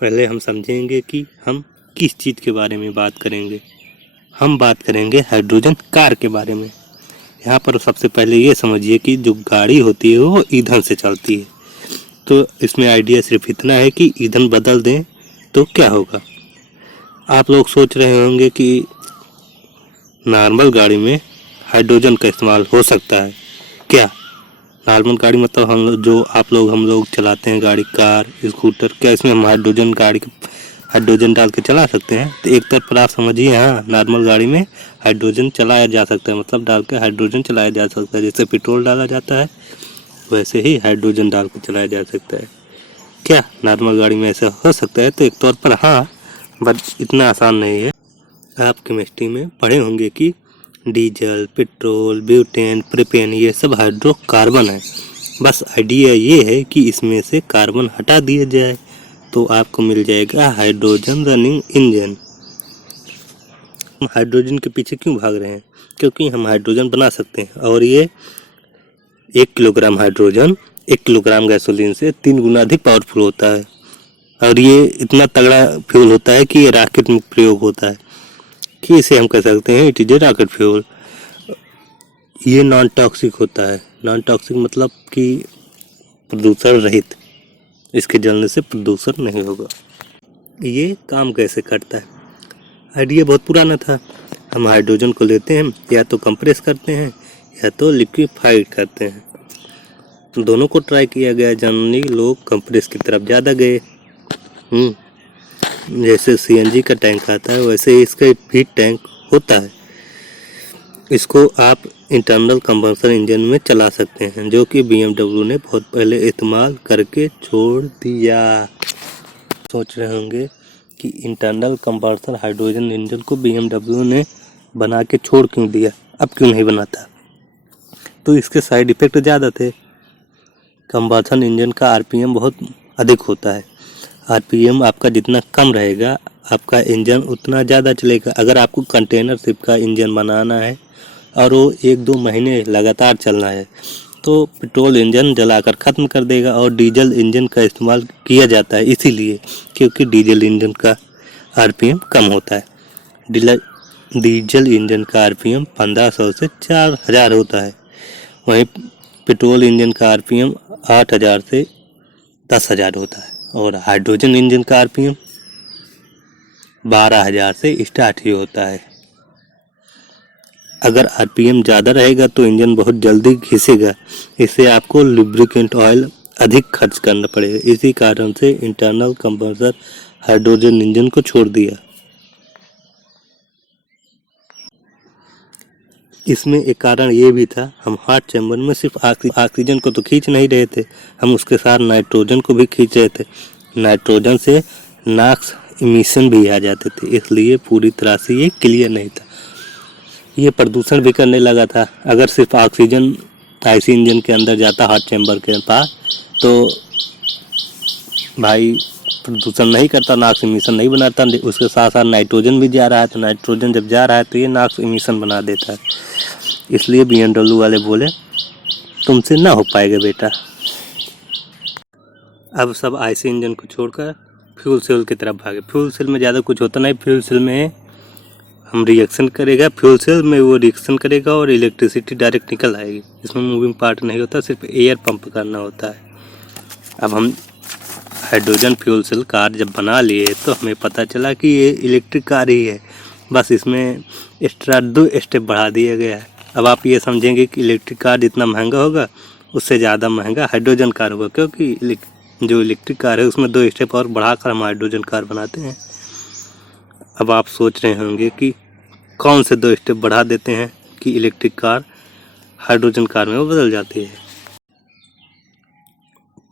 पहले हम समझेंगे कि हम किस चीज़ के बारे में बात करेंगे। हम बात करेंगे हाइड्रोजन कार के बारे में। यहाँ पर सबसे पहले ये समझिए कि जो गाड़ी होती है वो ईंधन से चलती है। तो इसमें आइडिया सिर्फ इतना है कि ईंधन बदल दें तो क्या होगा। आप लोग सोच रहे होंगे कि नॉर्मल गाड़ी में हाइड्रोजन का इस्तेमाल हो सकता है क्या। नॉर्मल गाड़ी मतलब हम लोग चलाते हैं गाड़ी, कार, स्कूटर, क्या इसमें हम हाइड्रोजन डाल के चला सकते हैं। तो एक तरफ पर आप समझिए, हाँ, नॉर्मल गाड़ी में हाइड्रोजन चलाया जा सकता है, मतलब डाल के हाइड्रोजन चलाया जा सकता है। जैसे पेट्रोल डाला जाता है वैसे ही हाइड्रोजन डाल के चलाया जा सकता है। क्या नॉर्मल गाड़ी में ऐसा हो सकता है? तो एक तौर पर हाँ, बट इतना आसान नहीं है। आप केमिस्ट्री में पढ़े होंगे कि डीजल, पेट्रोल, ब्यूटेन, प्रोपेन ये सब हाइड्रोकार्बन है। बस आइडिया ये है कि इसमें से कार्बन हटा दिया जाए तो आपको मिल जाएगा हाइड्रोजन रनिंग इंजन। हम हाइड्रोजन के पीछे क्यों भाग रहे हैं? क्योंकि हम हाइड्रोजन बना सकते हैं और ये 1 किलोग्राम हाइड्रोजन 1 किलोग्राम गैसोलीन से 3 गुना अधिक पावरफुल होता है और ये इतना तगड़ा फ्यूल होता है कि ये रॉकेट में प्रयोग होता है, कि इसे हम कह सकते हैं it is a rocket fuel. ये नॉन टॉक्सिक होता है। नॉन टॉक्सिक मतलब कि प्रदूषण रहित, इसके जलने से प्रदूषण नहीं होगा। ये काम कैसे करता है? आइडिया बहुत पुराना था। हम हाइड्रोजन को लेते हैं, या तो कंप्रेस करते हैं या तो लिक्विफाइड करते हैं। दोनों को ट्राई किया गया, जनरली लोग कंप्रेस की तरफ ज़्यादा गए। जैसे सीएनजी का टैंक आता है वैसे ही इसका भी टैंक होता है। इसको आप इंटरनल कंबशन इंजन में चला सकते हैं, जो कि BMW ने बहुत पहले इस्तेमाल करके छोड़ दिया। सोच रहे होंगे कि इंटरनल कंबशन हाइड्रोजन इंजन को BMW ने बना के छोड़ क्यों दिया, अब क्यों नहीं बनाता? तो इसके साइड इफ़ेक्ट ज़्यादा थे। कंबशन इंजन का RPM बहुत अधिक होता है। RPM आपका जितना कम रहेगा आपका इंजन उतना ज़्यादा चलेगा। अगर आपको कंटेनर शिप का इंजन बनाना है और वो 1-2 महीने लगातार चलना है तो पेट्रोल इंजन जलाकर ख़त्म कर देगा। और डीजल इंजन का इस्तेमाल किया जाता है इसीलिए क्योंकि डीजल इंजन का RPM कम होता है। डीजल इंजन का RPM 1500 से 4000 होता है, वहीं पेट्रोल इंजन का RPM 8000 से 10,000 होता है और हाइड्रोजन इंजन का RPM 12,000 से स्टार्ट ही होता है। अगर RPM ज़्यादा रहेगा तो इंजन बहुत जल्दी घिसेगा, इससे आपको लुब्रिकेंट ऑयल अधिक खर्च करना पड़ेगा। इसी कारण से इंटरनल कंबशन हाइड्रोजन इंजन को छोड़ दिया। इसमें एक कारण ये भी था, हम हार्ट चैम्बर में सिर्फ ऑक्सीजन को तो खींच नहीं रहे थे, हम उसके साथ नाइट्रोजन को भी खींच रहे थे। नाइट्रोजन से नॉक्स इमिशन भी आ जाते थे, इसलिए पूरी तरह से ये क्लियर नहीं था। ये प्रदूषण भी करने लगा था। अगर सिर्फ ऑक्सीजन आईसी इंजन के अंदर जाता हार्ट चैम्बर के पास तो भाई प्रदूषण नहीं करता, नॉक्स इमिशन नहीं बनाता। उसके साथ साथ नाइट्रोजन भी जा रहा है, तो नाइट्रोजन जब जा रहा है तो ये नॉक्स इमिशन बना देता है। इसलिए BMW वाले बोले तुमसे ना हो पाएगा बेटा। अब सब आईसी इंजन को छोड़कर फ्यूल सेल की तरफ भागे। फ्यूल सेल में ज़्यादा कुछ होता नहीं। फ्यूल सेल में हम रिएक्शन करेगा, फ्यूल सेल में वो रिएक्शन करेगा और इलेक्ट्रिसिटी डायरेक्ट निकल आएगी। इसमें मूविंग पार्ट नहीं होता, सिर्फ एयर पंप करना होता है। अब हम हाइड्रोजन फ्यूल सेल कार जब बना लिए तो हमें पता चला कि ये इलेक्ट्रिक कार ही है, बस इसमें एक्स्ट्रा 2 स्टेप बढ़ा दिया गया है। अब आप ये समझेंगे कि इलेक्ट्रिक कार जितना महंगा होगा उससे ज़्यादा महंगा हाइड्रोजन कार होगा, क्योंकि जो इलेक्ट्रिक कार है उसमें 2 स्टेप और बढ़ाकर हम हाइड्रोजन कार बनाते हैं। अब आप सोच रहे होंगे कि कौन से 2 स्टेप बढ़ा देते हैं कि इलेक्ट्रिक कार हाइड्रोजन कार में बदल जाती है।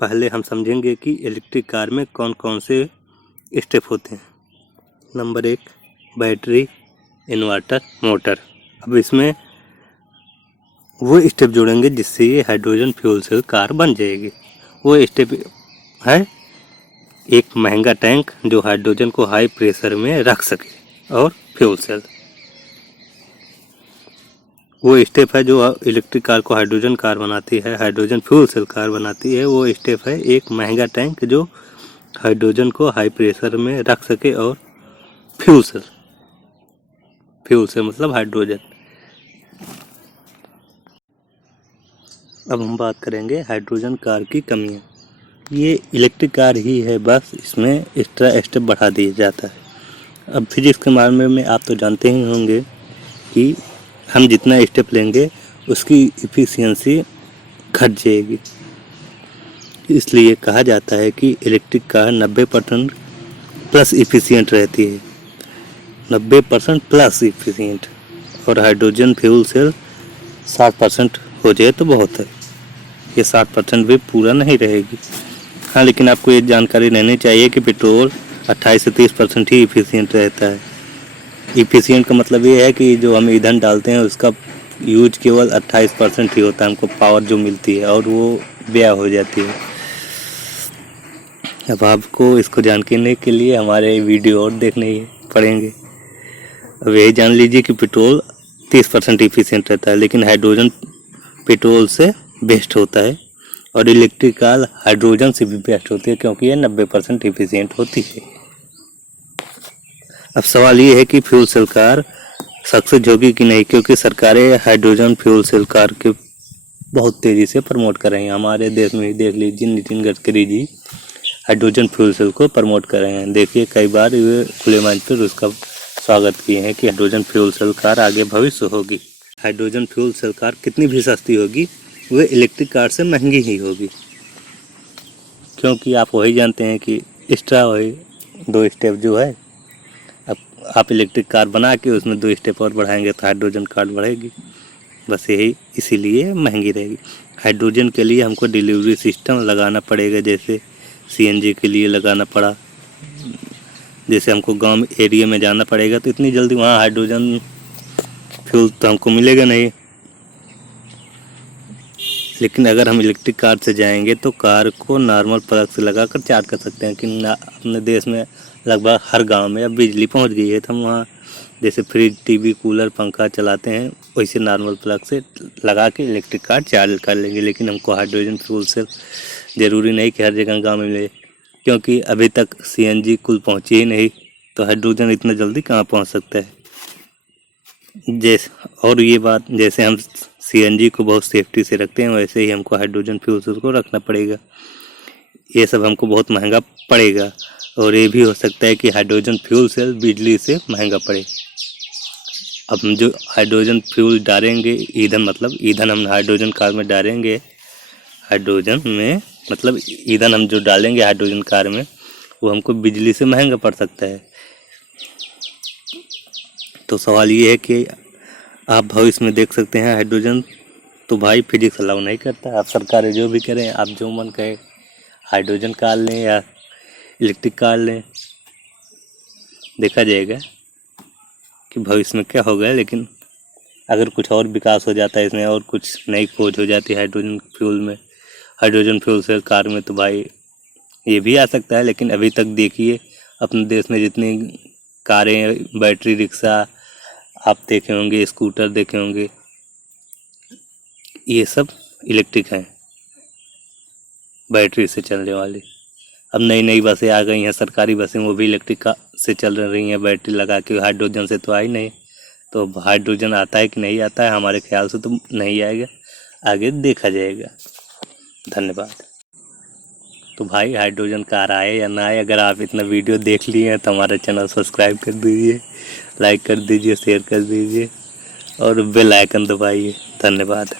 पहले हम समझेंगे कि इलेक्ट्रिक कार में कौन कौन से स्टेप होते हैं। Number 1, battery, inverter, motor. अब इसमें वो स्टेप जोड़ेंगे जिससे ये हाइड्रोजन फ्यूल सेल कार बन जाएगी। वो स्टेप है एक महंगा टैंक जो हाइड्रोजन को हाई प्रेशर में रख सके और फ्यूल सेल। वो स्टेप है जो इलेक्ट्रिक कार को हाइड्रोजन कार बनाती है, हाइड्रोजन फ्यूल सेल कार बनाती है। वो स्टेप है एक महंगा टैंक जो हाइड्रोजन को हाई प्रेशर में रख सके और फ्यूल से मतलब हाइड्रोजन। अब हम बात करेंगे हाइड्रोजन कार की कमियां। ये इलेक्ट्रिक कार ही है, बस इसमें एक्स्ट्रा स्टेप बढ़ा दिया जाता है। अब फिजिक्स के मामले में आप तो जानते ही होंगे कि हम जितना स्टेप लेंगे उसकी इफ़िशियंसी घट जाएगी। इसलिए कहा जाता है कि इलेक्ट्रिक कार 90% प्लस इफ़िशियंट रहती है, 90% प्लस इफ़िशियंट, और हाइड्रोजन फ्यूल सेल 60% हो जाए तो बहुत है। ये 60% भी पूरा नहीं रहेगी। हाँ, लेकिन आपको ये जानकारी रहनी चाहिए कि पेट्रोल 28 से 30% ही इफ़िशियंट रहता है। इफ़िशियंट का मतलब ये है कि जो हम ईंधन डालते हैं उसका यूज केवल 28% ही होता है, हमको पावर जो मिलती है, और वो व्यय हो जाती है। अब आपको इसको जानने के लिए हमारे वीडियो और देखने पड़ेंगे। अब यही जान लीजिए कि पेट्रोल 30% इफ़िशियंट रहता है, लेकिन हाइड्रोजन पेट्रोल से बेस्ट होता है, और इलेक्ट्रिक कार हाइड्रोजन से भी बेस्ट होती है क्योंकि ये 90% इफ़िशियंट होती है। अब सवाल ये है कि फ्यूल सेल कार सक्सेस होगी कि नहीं, क्योंकि सरकारें हाइड्रोजन फ्यूल सेल कार के बहुत तेज़ी से प्रमोट कर रही हैं। हमारे देश में ही देख लीजिए, Nitin Gadkari ji hydrogen fuel cell को प्रमोट कर रहे हैं। देखिए, कई बार वे खुले मंच पर उसका स्वागत किए हैं कि हाइड्रोजन फ्यूल सेल कार आगे भविष्य होगी। हाइड्रोजन फ्यूल सेल कार कितनी भी सस्ती होगी, वे इलेक्ट्रिक कार से महंगी ही होगी, क्योंकि आप वही जानते हैं कि एक्स्ट्रा वही 2 स्टेप जो है, अब आप इलेक्ट्रिक कार बना के उसमें 2 स्टेप और बढ़ाएंगे तो हाइड्रोजन कार बढ़ेगी। बस यही, इसीलिए महंगी रहेगी। हाइड्रोजन के लिए हमको डिलीवरी सिस्टम लगाना पड़ेगा, जैसे सीएनजी के लिए लगाना पड़ा। जैसे हमको गांव एरिया में जाना पड़ेगा तो इतनी जल्दी वहाँ हाइड्रोजन फ्यूल तो हमको मिलेगा नहीं। लेकिन अगर हम इलेक्ट्रिक कार से जाएंगे तो कार को नॉर्मल प्लग से लगाकर चार्ज कर सकते हैं। कि अपने देश में लगभग हर गांव में अब बिजली पहुंच गई है, तो हम वहाँ जैसे फ्रिज, टीवी, कूलर, पंखा चलाते हैं, वैसे नॉर्मल प्लग से लगा के इलेक्ट्रिक कार चार्ज कर लेंगे। लेकिन हमको हाइड्रोजन फ्यूल से ज़रूरी नहीं कि हर जगह गाँव में मिले, क्योंकि अभी तक सीएनजी कुल पहुँची ही नहीं, तो हाइड्रोजन इतना जल्दी कहाँ पहुँच सकता है। जैसे, और ये बात, जैसे हम सीएनजी को बहुत सेफ्टी से रखते हैं, वैसे ही हमको हाइड्रोजन फ्यूल सेल को रखना पड़ेगा। ये सब हमको बहुत महंगा पड़ेगा, और ये भी हो सकता है कि हाइड्रोजन फ्यूल सेल बिजली से महंगा पड़े। अब हम जो हाइड्रोजन फ्यूल डालेंगे, ईंधन मतलब ईंधन हम हाइड्रोजन कार में डालेंगे, हाइड्रोजन में मतलब ईंधन हम जो डालेंगे हाइड्रोजन कार में, वो हमको बिजली से महंगा पड़ सकता है। तो सवाल ये है कि आप भविष्य में देख सकते हैं हाइड्रोजन, तो भाई फिजिक्स अलाउ नहीं करता। आप सरकारें जो भी करें, आप जो मन कहे हाइड्रोजन कार लें या इलेक्ट्रिक कार लें, देखा जाएगा कि भविष्य में क्या होगा। लेकिन अगर कुछ और विकास हो जाता है इसमें, और कुछ नई खोज हो जाती है हाइड्रोजन फ्यूल में, हाइड्रोजन फ्यूल से कार में, तो भाई ये भी आ सकता है। लेकिन अभी तक देखिए, अपने देश में जितनी कारें, बैटरी रिक्शा आप देखे होंगे, स्कूटर देखे होंगे, ये सब इलेक्ट्रिक हैं, बैटरी से चलने वाली। अब नई नई बसें आ गई हैं, सरकारी बसें, वो भी इलेक्ट्रिक से चल रही हैं, बैटरी लगा के। हाइड्रोजन से तो आई नहीं, तो हाइड्रोजन आता है कि नहीं आता है, हमारे ख्याल से तो नहीं आएगा, आगे देखा जाएगा। धन्यवाद। तो भाई हाइड्रोजन कार आए या ना आए, अगर आप इतना वीडियो देख लिए हैं तो हमारा चैनल सब्सक्राइब कर दीजिए, लाइक कर दीजिए, शेयर कर दीजिए और बेल आइकन दबाइए। धन्यवाद।